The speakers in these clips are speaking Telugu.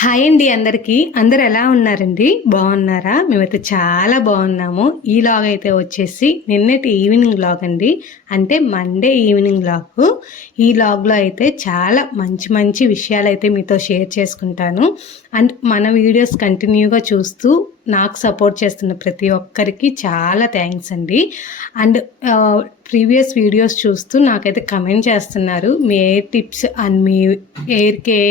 హాయ్ అండి అందరికీ. అందరు ఎలా ఉన్నారండి? బాగున్నారా? మేమైతే చాలా బాగున్నాము. ఈ లాగ్ అయితే వచ్చేసి నిన్నటి ఈవినింగ్ లాగ్ అండి. అంటే మండే ఈవినింగ్ లాగ్. ఈ లాగ్లో అయితే చాలా మంచి మంచి విషయాలు అయితే మీతో షేర్ చేసుకుంటాను. అండ్ మన వీడియోస్ కంటిన్యూగా చూస్తూ నాకు సపోర్ట్ చేస్తున్న ప్రతి ఒక్కరికి చాలా థ్యాంక్స్ అండి. అండ్ ప్రీవియస్ వీడియోస్ చూస్తూ నాకైతే కమెంట్ చేస్తున్నారు మీ ఎయిర్ టిప్స్ అండ్ మీ ఎయిర్కే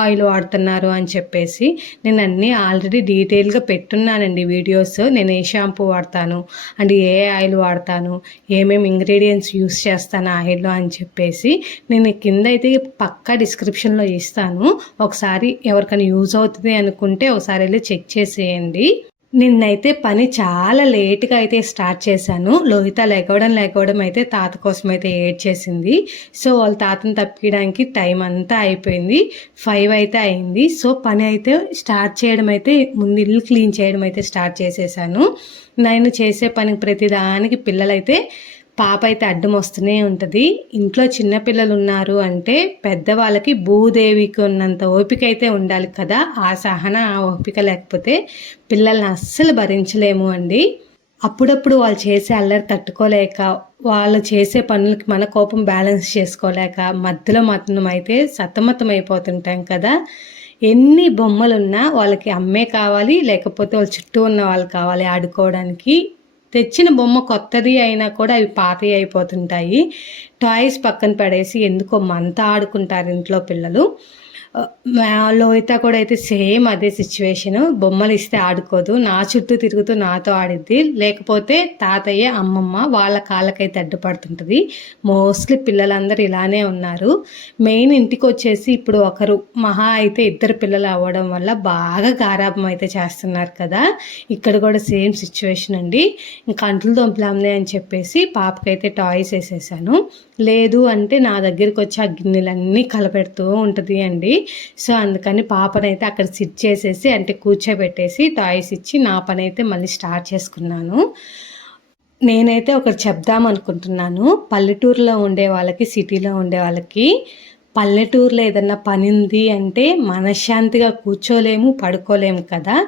ఆయిల్ వాడుతున్నారు అని చెప్పేసి. నేను అన్నీ ఆల్రెడీ డీటెయిల్గా పెట్టున్నానండి వీడియోస్. నేను ఏ షాంపూ వాడతాను అండ్ ఏ ఆయిల్ వాడతాను, ఏమేమి ఇంగ్రీడియంట్స్ యూస్ చేస్తాను ఆయిల్లో అని చెప్పేసి నేను కింద అయితే పక్కా డిస్క్రిప్షన్లో ఇస్తాను. ఒకసారి ఎవరికైనా యూజ్ అవుతుంది అనుకుంటే ఒకసారి వెళ్ళి చెక్ చేసేయండి. నిన్నైతే పని చాలా లేట్గా అయితే స్టార్ట్ చేశాను. లోహిత లేకపోవడం అయితే తాత కోసం అయితే ఏడ్ చేసింది. సో వాళ్ళ తాతను తప్పించడానికి టైం అంతా అయిపోయింది. 5 అయితే అయింది. సో పని అయితే స్టార్ట్ చేయడం అయితే ముందు ఇల్లు క్లీన్ చేయడం అయితే స్టార్ట్ చేసేసాను. నేను చేసే పనికి ప్రతిదానికి పిల్లలైతే పాప అయితే అడ్డం వస్తూనే ఉంటుంది. ఇంట్లో చిన్నపిల్లలు ఉన్నారు అంటే పెద్దవాళ్ళకి భూదేవికి ఉన్నంత ఓపిక అయితే ఉండాలి కదా. ఆ సహన ఆ ఓపిక లేకపోతే పిల్లల్ని అస్సలు భరించలేము అండి. అప్పుడప్పుడు వాళ్ళు చేసే అల్లరి తట్టుకోలేక, వాళ్ళు చేసే పనులకి మన కోపం బ్యాలెన్స్ చేసుకోలేక మధ్యలో మాత్రం అయితే సతమతం అయిపోతుంటాం కదా. ఎన్ని బొమ్మలున్నా వాళ్ళకి అమ్మే కావాలి, లేకపోతే వాళ్ళ చుట్టూ ఉన్న వాళ్ళు కావాలి ఆడుకోవడానికి. తెచ్చిన బొమ్మ కొత్తది అయినా కూడా అవి పాతవి అయిపోతుంటాయి. టాయ్స్ పక్కన పడేసి ఎందుకో మంతా ఆడుకుంటారు ఇంట్లో పిల్లలు. లోహిత కూడా అయితే సేమ్ అదే సిచ్యువేషన్. బొమ్మలు ఇస్తే ఆడుకోదు, నా చుట్టూ తిరుగుతూ నాతో ఆడిద్ది. లేకపోతే తాతయ్య అమ్మమ్మ వాళ్ళ కాళ్ళకైతే అడ్డుపడుతుంటుంది. మోస్ట్లీ పిల్లలందరూ ఇలానే ఉన్నారు. మెయిన్ ఇంటికి వచ్చేసి ఇప్పుడు ఒకరు మహా అయితే 2 పిల్లలు అవ్వడం వల్ల బాగా గారాబం అయితే చేస్తున్నారు కదా. ఇక్కడ కూడా సేమ్ సిచ్యువేషన్ అండి. ఇంకా అంట్లు దొంపలాంలే అని చెప్పేసి పాపకైతే టాయ్స్ వేసేసాను. లేదు అంటే నా దగ్గరికి వచ్చి ఆ గిన్నెలన్నీ కలపెడుతూ ఉంటుంది అండి. సో అందుకని పాపనైతే అక్కడ సిట్ చేసేసి అంటే కూర్చోబెట్టేసి టాయ్స్ ఇచ్చి నా పని అయితే మళ్ళీ స్టార్ట్ చేసుకున్నాను. నేనైతే ఒకటి చెప్దాం అనుకుంటున్నాను. పల్లెటూరులో ఉండే వాళ్ళకి, సిటీలో ఉండే వాళ్ళకి, పల్లెటూరులో ఏదన్నా పని ఉంది అంటే మనశ్శాంతిగా కూర్చోలేము, పడుకోలేము కదా.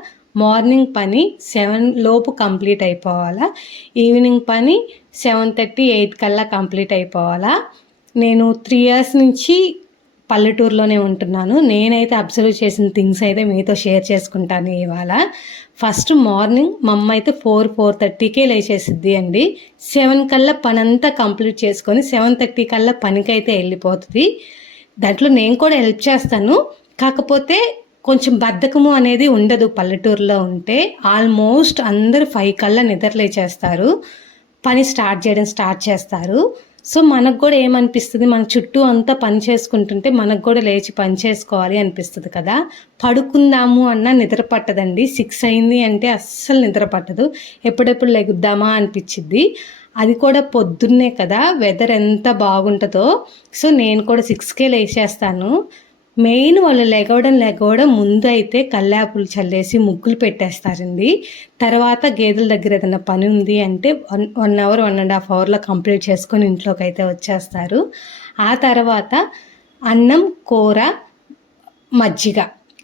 మార్నింగ్ పని 7 లోపు కంప్లీట్ అయిపోవాలా, ఈవినింగ్ పని 7:30, 8 కల్లా కంప్లీట్ అయిపోవాలా. నేను 3 years నుంచి పల్లెటూరులోనే ఉంటున్నాను. నేనైతే అబ్జర్వ్ చేసిన థింగ్స్ అయితే మీతో షేర్ చేసుకుంటాను ఇవాళ. ఫస్ట్ మార్నింగ్ మా అమ్మ అయితే 4:30కే లేచేసిద్ది అండి. 7 కల్లా పని అంతా కంప్లీట్ చేసుకొని 7:30 కల్లా పనికైతే వెళ్ళిపోతుంది. దాంట్లో నేను కూడా హెల్ప్ చేస్తాను. కాకపోతే కొంచెం బద్ధకము అనేది ఉండదు పల్లెటూరులో ఉంటే. ఆల్మోస్ట్ అందరూ 5 కల్లా నిద్రలేచేస్తారు, పని స్టార్ట్ చేస్తారు. సో మనకు కూడా ఏమనిపిస్తుంది, మన చుట్టూ అంతా పని చేసుకుంటుంటే మనకు కూడా లేచి పని చేసుకోవాలి అనిపిస్తుంది కదా. పడుకుందాము అన్నా నిద్ర పట్టదండి. 6 అయింది అంటే అస్సలు నిద్ర పట్టదు. ఎప్పుడెప్పుడు లెగుద్దామా అనిపించిద్ది. అది కూడా పొద్దున్నే కదా, వెదర్ ఎంత బాగుంటుందో. సో నేను కూడా 6కే లేచేస్తాను. మెయిన్ వాళ్ళు లెగవడం ముందు అయితే కల్లాపులు చల్లేసి ముగ్గులు పెట్టేస్తారండి. తర్వాత గేదెల దగ్గర ఏదైనా పని ఉంది అంటే 1 hour 1.5 hourలో కంప్లీట్ చేసుకొని ఇంట్లోకి అయితే వచ్చేస్తారు. ఆ తర్వాత అన్నం, కూర, మజ్జిగ.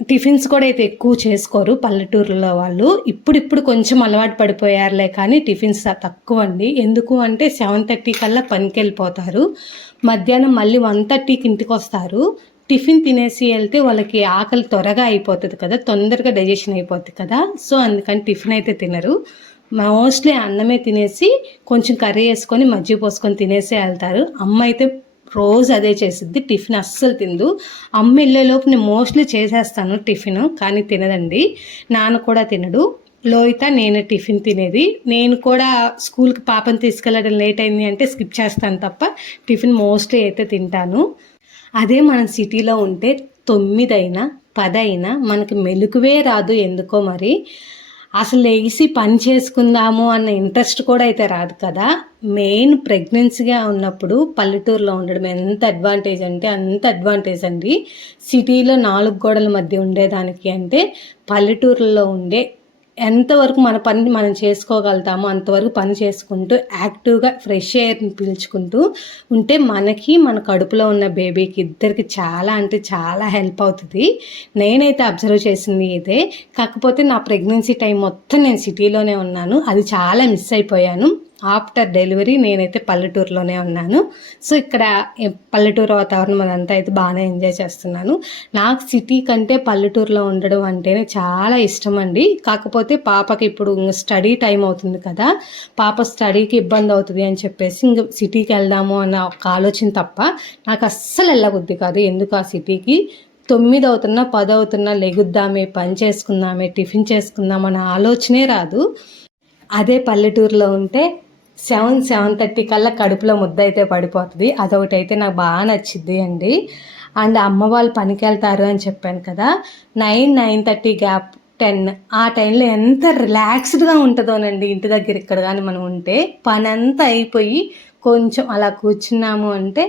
టిఫిన్స్ కూడా అయితే ఎక్కువ చేసుకోరు పల్లెటూరులో వాళ్ళు. ఇప్పుడు కొంచెం అలవాటు పడిపోయారులే, కానీ టిఫిన్స్ తక్కువ అండి. ఎందుకు అంటే 7:30 కల్లా పనికి వెళ్ళిపోతారు. మధ్యాహ్నం మళ్ళీ 1:30కి ఇంటికి వస్తారు. టిఫిన్ తినేసి వెళ్తే వాళ్ళకి ఆకలి త్వరగా అయిపోతుంది కదా, తొందరగా డైజెషన్ అయిపోతుంది కదా. సో అందుకని టిఫిన్ అయితే తినరు. మోస్ట్లీ అన్నమే తినేసి కొంచెం కర్రీ వేసుకొని మజ్జిగ పోసుకొని తినేసి వెళ్తారు. అమ్మ అయితే రోజు అదే చేసిద్ది, టిఫిన్ అస్సలు తిందు. అమ్మ వెళ్ళేలోపు నేను మోస్ట్లీ చేసేస్తాను టిఫిన్, కానీ తినదండి. నాన్న కూడా తినడు. లోహిత నేనే టిఫిన్ తినేది. నేను కూడా స్కూల్కి పాపని తీసుకెళ్ళడం లేట్ అయింది అంటే స్కిప్ చేస్తాను తప్ప టిఫిన్ మోస్ట్లీ అయితే తింటాను. అదే మనం సిటీలో ఉంటే 9 అయినా 10 అయినా మనకి మెలకువే రాదు ఎందుకో మరి. అసలు లేచి పని చేసుకుందాము అన్న ఇంట్రెస్ట్ కూడా అయితే రాదు కదా. మెయిన్ ప్రెగ్నెన్సీగా ఉన్నప్పుడు పల్లెటూరులో ఉండడం ఎంత అడ్వాంటేజ్ అంటే అంత అడ్వాంటేజ్ అండి. సిటీలో 4 గోడల మధ్య ఉండేదానికి అంటే పల్లెటూరులో ఉండే ఎంతవరకు మన పని మనం చేసుకోగలుగుతామో అంతవరకు పని చేసుకుంటూ యాక్టివ్గా ఫ్రెష్ ఎయిర్ని పీల్చుకుంటూ ఉంటే మనకి మన కడుపులో ఉన్న బేబీకి ఇద్దరికి చాలా అంటే చాలా హెల్ప్ అవుతుంది. నేనైతే అబ్జర్వ్ చేసింది ఇదే. కాకపోతే నా ప్రెగ్నెన్సీ టైం మొత్తం నేను సిటీలోనే ఉన్నాను, అది చాలా మిస్ అయిపోయాను. ఆఫ్టర్ డెలివరీ నేనైతే పల్లెటూరులోనే ఉన్నాను. సో ఇక్కడ పల్లెటూరు వాతావరణం అదంతా అయితే బాగానే ఎంజాయ్ చేస్తున్నాను. నాకు సిటీ కంటే పల్లెటూరులో ఉండడం అంటేనే చాలా ఇష్టం అండి. కాకపోతే పాపకి ఇప్పుడు స్టడీ టైం అవుతుంది కదా, పాప స్టడీకి ఇబ్బంది అవుతుంది అని చెప్పేసి ఇంక సిటీకి వెళ్దాము అన్న ఒక ఆలోచన తప్ప నాకు అస్సలు వెళ్ళబుద్ధి కాదు. ఎందుకు ఆ సిటీకి 9 అవుతున్నా 10 అవుతున్నా లెగుద్దామే, పని చేసుకుందామే, టిఫిన్ చేసుకుందాం అన్న ఆలోచనే రాదు. అదే పల్లెటూరులో ఉంటే 7:30 కల్లా కడుపులో ముద్ద అయితే పడిపోతుంది. అదొకటి అయితే నాకు బాగా నచ్చింది అండి. అండ్ అమ్మ వాళ్ళు పనికి వెళ్తారు అని చెప్పాను కదా, 9-9:30 గ్యాప్ 10 ఆ టైంలో ఎంత రిలాక్స్డ్గా ఉంటుందోనండి. ఇంటి దగ్గర ఇక్కడ కానీ మనం ఉంటే పని అంతా అయిపోయి కొంచెం అలా కూర్చున్నాము అంటే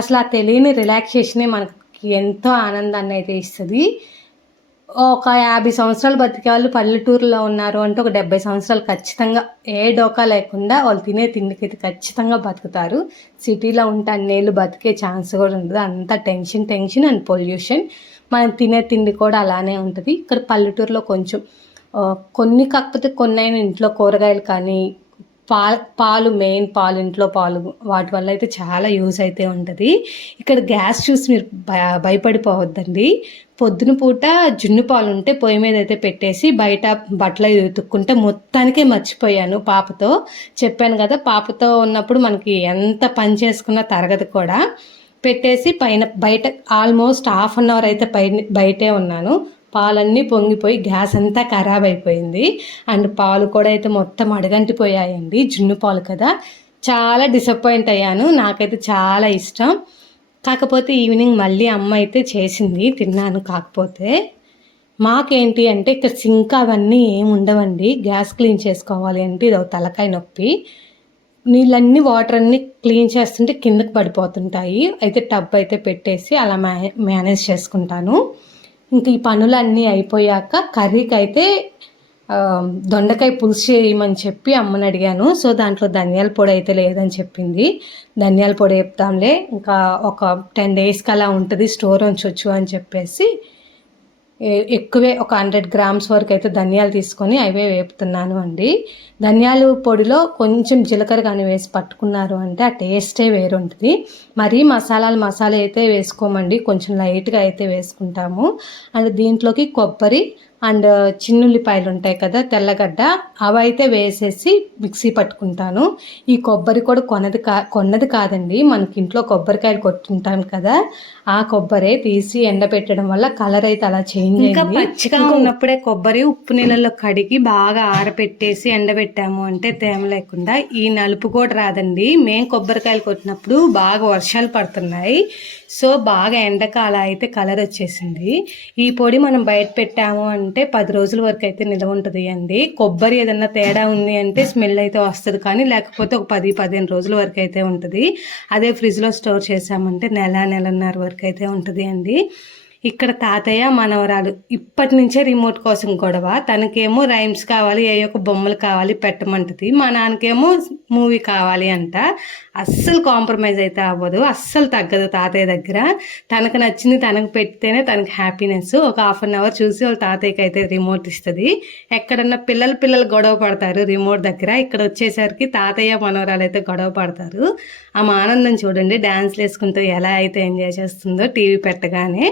అసలు ఆ తెలియని రిలాక్సేషనే మనకి ఎంతో ఆనందాన్ని అయితే ఇస్తుంది. ఒక 50 సంవత్సరాలు బతికే వాళ్ళు పల్లెటూరులో ఉన్నారు అంటే ఒక 70 సంవత్సరాలు ఖచ్చితంగా ఏ డోకా లేకుండా వాళ్ళు తినే తిండికైతే ఖచ్చితంగా బతుకుతారు. సిటీలో ఉంటే అన్నేళ్ళు బతికే ఛాన్స్ కూడా ఉండదు. అంతా టెన్షన్ అండ్ పొల్యూషన్. మనం తినే తిండి కూడా అలానే ఉంటుంది. ఇక్కడ పల్లెటూరులో కొంచెం కొన్ని కాకపోతే కొన్నైనా ఇంట్లో కూరగాయలు కానీ పాలు మెయిన్ పాలు, ఇంట్లో పాలు, వాటి వల్ల అయితే చాలా యూజ్ అయితే ఉంటుంది. ఇక్కడ గ్యాస్ చూసి మీరు భయపడిపోవద్దండి. పొద్దున పూట జున్ను పాలు ఉంటే పొయ్యి మీద అయితే పెట్టేసి బయట బట్టలు ఉతుక్కుంటే మొత్తానికే మర్చిపోయాను. పాపతో చెప్పాను కదా, పాపతో ఉన్నప్పుడు మనకి ఎంత పని చేసుకున్నా తరగదు కూడా. పెట్టేసి బయట ఆల్మోస్ట్ హాఫ్ అన్ అవర్ అయితే బయటే ఉన్నాను. పాలన్నీ పొంగిపోయి గ్యాస్ అంతా ఖరాబ్ అయిపోయింది. అండ్ పాలు కూడా అయితే మొత్తం అడగంటిపోయాయండి. జున్ను పాలు కదా, చాలా డిసప్పాయింట్ అయ్యాను. నాకైతే చాలా ఇష్టం. కాకపోతే ఈవినింగ్ మళ్ళీ అమ్మ అయితే చేసింది, తిన్నాను. కాకపోతే మాకేంటి అంటే ఇక్కడ సింక్ అవన్నీ ఏమి ఉండవండి. గ్యాస్ క్లీన్ చేసుకోవాలి అంటే ఇది తలకాయ నొప్పి. నీళ్ళన్నీ వాటర్ అన్నీ క్లీన్ చేస్తుంటే కిందకి పడిపోతుంటాయి. అయితే టబ్ అయితే పెట్టేసి అలా మేనేజ్ చేసుకుంటాను. ఇంక ఈ పనులన్నీ అయిపోయాక కర్రీకి అయితే దొండకాయ పులుసు చేయమని చెప్పి అమ్మని అడిగాను. సో దాంట్లో ధనియాల పొడి అయితే లేదని చెప్పింది. ధనియాల పొడి వేపుతాంలే, ఇంకా ఒక 10 డేస్కి అలా ఉంటుంది, స్టోర్ ఉంచవచ్చు అని చెప్పేసి ఎక్కువే ఒక 100 గ్రామ్స్ వరకు అయితే ధనియాలు తీసుకొని అవే వేపుతున్నాను అండి. ధనియాల పొడిలో కొంచెం జీలకర్ర కానీ వేసి పట్టుకున్నారు అంటే ఆ టేస్టే వేరు ఉంటుంది. మరీ మసాలా అయితే వేసుకోమండి, కొంచెం లైట్గా అయితే వేసుకుంటాము. అండ్ దీంట్లోకి కొబ్బరి అండ్ చిన్నుల్లిపాయలు ఉంటాయి కదా, తెల్లగడ్డ, అవి అయితే వేసేసి మిక్సీ పట్టుకుంటాను. ఈ కొబ్బరి కూడా కొన్నది కాదండి, మనకి ఇంట్లో కొబ్బరికాయలు కొట్టుకుంటాం కదా, ఆ కొబ్బరి తీసి ఎండబెట్టడం వల్ల కలర్ అయితే అలా చేంజ్ అయింది. పచ్చిగా ఉన్నప్పుడే కొబ్బరి ఉప్పు నీళ్ళలో కడిగి బాగా ఆరబెట్టేసి ఎండబెట్టాము అంటే తేమ లేకుండా ఈ నలుపు కూడా రాదండి. మేము కొబ్బరికాయలు కొట్టినప్పుడు బాగా వర్షాలు పడుతున్నాయి, సో బాగా ఎండకాల అయితే కలర్ వచ్చేసింది. ఈ పొడి మనం బయట పెట్టాము అంటే 10 రోజుల వరకు అయితే నిల్వ ఉంటుంది అండి. కొబ్బరి ఏదన్నా తేడా ఉంది అంటే స్మెల్ అయితే వస్తుంది, కానీ లేకపోతే ఒక 10-15 రోజుల వరకు అయితే ఉంటుంది. అదే ఫ్రిడ్జ్లో స్టోర్ చేసామంటే నెలన్నర వరకు అయితే ఉంటుంది అండి. ఇక్కడ తాతయ్య మనవరాలు ఇప్పటి నుంచే రిమోట్ కోసం గొడవ. తనకేమో రైమ్స్ కావాలి, ఏ యొక్క బొమ్మలు కావాలి పెట్టమంటుంది, మా నాన్నకేమో మూవీ కావాలి అంట. అస్సలు కాంప్రమైజ్ అయితే అవ్వదు, అస్సలు తగ్గదు తాతయ్య దగ్గర. తనకు నచ్చింది తనకు పెడితేనే తనకు హ్యాపీనెస్. ఒక హాఫ్ అన్ అవర్ చూసి వాళ్ళ తాతయ్యకి అయితే రిమోట్ ఇస్తుంది. ఎక్కడన్నా పిల్లలు గొడవ పడతారు రిమోట్ దగ్గర, ఇక్కడ వచ్చేసరికి తాతయ్య మనవరాలు అయితే గొడవ పడతారు. ఆమె ఆనందం చూడండి, డ్యాన్స్లు వేసుకుంటూ ఎలా అయితే ఎంజాయ్ చేస్తుందో టీవీ పెట్టగానే.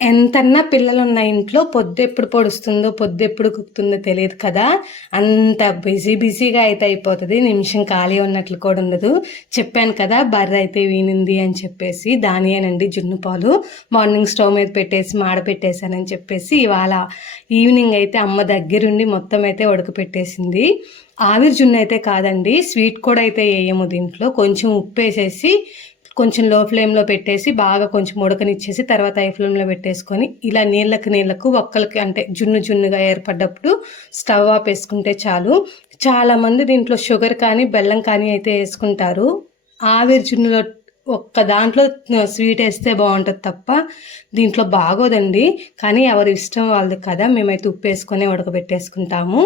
ఎంతన్నా పిల్లలు ఉన్న ఇంట్లో పొద్దెప్పుడు పొడుస్తుందో పొద్దెప్పుడు కుక్కుతుందో తెలియదు కదా, అంత బిజీగా అయితే అయిపోతుంది. నిమిషం ఖాళీ ఉన్నట్లు కూడా ఉండదు. చెప్పాను కదా బర్రె అయితే వీనింది అని చెప్పేసి, దానియేనండి జున్ను పాలు. మార్నింగ్ స్టవ్ మీద పెట్టేసి మాడపెట్టేశానని చెప్పేసి ఇవాళ ఈవినింగ్ అయితే అమ్మ దగ్గరుండి మొత్తం అయితే ఉడకపెట్టేసింది. ఆవిరి జున్ను అయితే కాదండి, స్వీట్ కూడా అయితే వేయము దీంట్లో. కొంచెం ఉప్పు వేసేసి కొంచెం లో ఫ్లేమ్లో పెట్టేసి బాగా కొంచెం ఉడకనిచ్చేసి తర్వాత హై ఫ్లేమ్లో పెట్టేసుకొని ఇలా నీళ్ళకు ఒక్కలకి అంటే జున్నుగా ఏర్పడ్డప్పుడు స్టవ్ ఆఫ్ వేసుకుంటే చాలు. చాలామంది దీంట్లో షుగర్ కానీ బెల్లం కానీ అయితే వేసుకుంటారు. ఆవిరి జున్నులో ఒక్క దాంట్లో స్వీట్ వేస్తే బాగుంటుంది తప్ప దీంట్లో బాగోదండి. కానీ ఎవరి ఇష్టం వాళ్ళది కదా. మేమైతే ఉప్పు వేసుకొని ఉడకబెట్టేసుకుంటాము.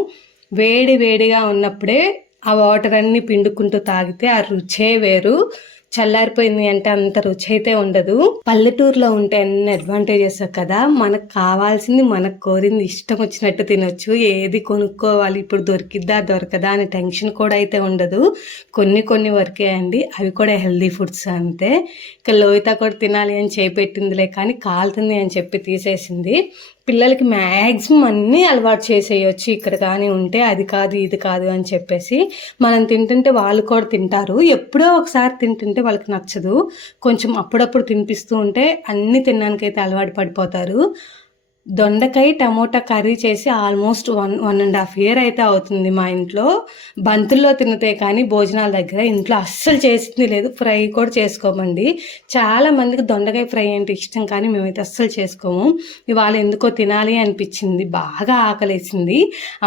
వేడి వేడిగా ఉన్నప్పుడే ఆ వాటర్ అన్నీ పిండుకుంటూ తాగితే ఆ రుచే వేరు. చల్లారిపోయింది అంటే అంత రుచి అయితే ఉండదు. పల్లెటూరులో ఉంటే అన్ని అడ్వాంటేజెస్ కదా. మనకు కావాల్సింది మనకు కోరింది ఇష్టం వచ్చినట్టు తినొచ్చు. ఏది కొనుక్కోవాలి ఇప్పుడు దొరికిద్దా దొరకదా అనే టెన్షన్ కూడా అయితే ఉండదు. కొన్ని వరకే అండి, అవి కూడా హెల్దీ ఫుడ్స్ అంతే. ఇక లోహిత కూడా తినాలి అని చేపెట్టిందిలే కానీ కాలుతుంది అని చెప్పి తీసేసింది. పిల్లలకి మ్యాక్సిమం అన్నీ అలవాటు చేసేయచ్చు ఇక్కడ కానీ ఉంటే. అది కాదు ఇది కాదు అని చెప్పేసి మనం తింటుంటే వాళ్ళు కూడా తింటారు. ఎప్పుడో ఒకసారి తింటుంటే వాళ్ళకి నచ్చదు. కొంచెం అప్పుడప్పుడు తినిపిస్తూ ఉంటే అన్నీ తినడానికైతే అలవాటు పడిపోతారు. దొండకాయ టమోటా కర్రీ చేసి ఆల్మోస్ట్ 1.5 year అయితే అవుతుంది మా ఇంట్లో. బంతుల్లో తినతే కానీ భోజనాల దగ్గర ఇంట్లో అస్సలు చేసింది లేదు. ఫ్రై కూడా చేసుకోమండి. చాలా మందికి దొండకాయ ఫ్రై అంటే ఇష్టం కానీ మేమైతే అస్సలు చేసుకోము. ఇవాళ ఎందుకో తినాలి అనిపించింది, బాగా ఆకలేసింది.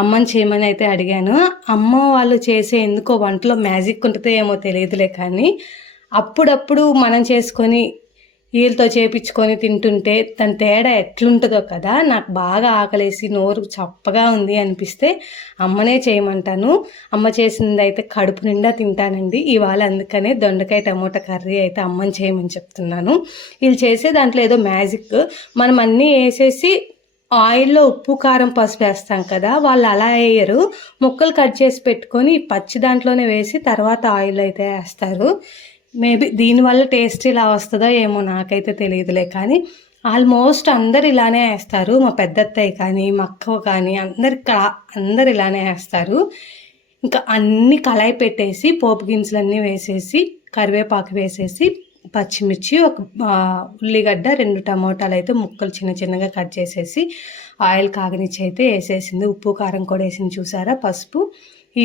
అమ్మని చేయమని అయితే అడిగాను. అమ్మ వాళ్ళు చేసే ఎందుకో వంటలో మ్యాజిక్ ఉంటుందో ఏమో తెలియదులే కానీ అప్పుడప్పుడు మనం చేసుకొని వీళ్ళతో చేపించుకొని తింటుంటే తన తేడా ఎట్లుంటుందో కదా. నాకు బాగా ఆకలేసి నోరు చప్పగా ఉంది అనిపిస్తే అమ్మనే చేయమంటాను. అమ్మ చేసింది అయితే కడుపు నిండా తింటానండి ఇవాళ. అందుకనే దొండకాయ టమోటా కర్రీ అయితే అమ్మని చేయమని చెప్తున్నాను. వీళ్ళు చేసే దాంట్లో ఏదో మ్యాజిక్. మనం అన్నీ వేసేసి ఆయిల్లో ఉప్పు కారం పసుపు వేస్తాం కదా, వాళ్ళు అలా వేయరు. ముక్కలు కట్ చేసి పెట్టుకొని పచ్చి దాంట్లోనే వేసి తర్వాత ఆయిల్ అయితే వేస్తారు. మేబీ దీనివల్ల టేస్ట్ ఇలా వస్తుందో ఏమో నాకైతే తెలియదులే కానీ ఆల్మోస్ట్ అందరు ఇలానే వేస్తారు. మా పెద్దత్తయ్య కానీ మా అక్క కానీ అందరు ఇలానే వేస్తారు. ఇంకా అన్నీ కళాయి పెట్టేసి పోపు గింజలన్నీ వేసేసి కరివేపాకు వేసేసి పచ్చిమిర్చి ఒక ఉల్లిగడ్డ 2 టమోటాలు అయితే ముక్కలు చిన్నగా కట్ చేసేసి ఆయిల్ కాగనిచ్చి అయితే వేసేసింది. ఉప్పు కారం కూడా వేసింది చూసారా, పసుపు.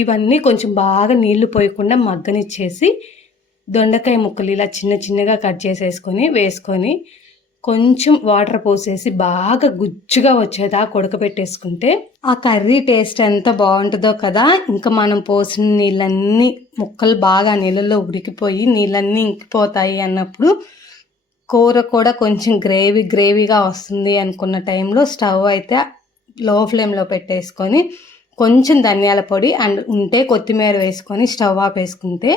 ఇవన్నీ కొంచెం బాగా నీళ్లు పోయకుండా మగ్గనిచ్చేసి దొండకాయ ముక్కలు ఇలా చిన్నగా కట్ చేసేసుకొని వేసుకొని కొంచెం వాటర్ పోసేసి బాగా గుజ్జుగా వచ్చేదాకా ఉడకబెట్టేసుకుంటే ఆ కర్రీ టేస్ట్ ఎంత బాగుంటుందో కదా. ఇంకా మనం పోసిన నీళ్ళన్నీ ముక్కలు బాగా నీళ్ళల్లో ఉడికిపోయి నీళ్ళన్నీ ఇంకిపోతాయి అన్నప్పుడు కూర కూడా కొంచెం గ్రేవీగా వస్తుంది అనుకున్న టైంలో స్టవ్ అయితే లో ఫ్లేమ్లో పెట్టేసుకొని కొంచెం ధనియాల పొడి అండ్ ఉంటే కొత్తిమీర వేసుకొని స్టవ్ ఆపేసుకుంటే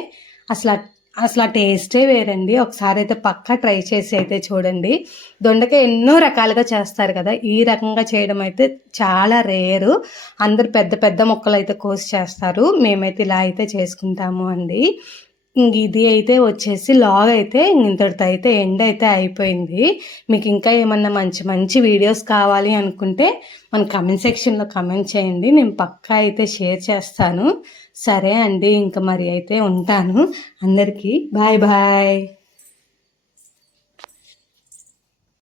అసలు ఆ టేస్టే వేరండి. ఒకసారి అయితే పక్కా ట్రై చేసి అయితే చూడండి. దొండకాయ ఎన్నో రకాలుగా చేస్తారు కదా, ఈ రకంగా చేయడం అయితే చాలా రేరు. అందరు పెద్ద ముక్కలు అయితే కోసి చేస్తారు. మేమైతే ఇలా అయితే చేసుకుంటాము అండి. ఇది అయితే వచ్చేసి లాగ్ అయితే ఇంతటితో అయితే ఎండ్ అయితే అయిపోయింది. మీకు ఇంకా ఏమన్నా మంచి వీడియోస్ కావాలి అనుకుంటే మన కమెంట్ సెక్షన్లో కమెంట్ చేయండి, నేను పక్కా అయితే షేర్ చేస్తాను. సరే అండి, ఇంకా మరి అయితే ఉంటాను. అందరికీ బాయ్.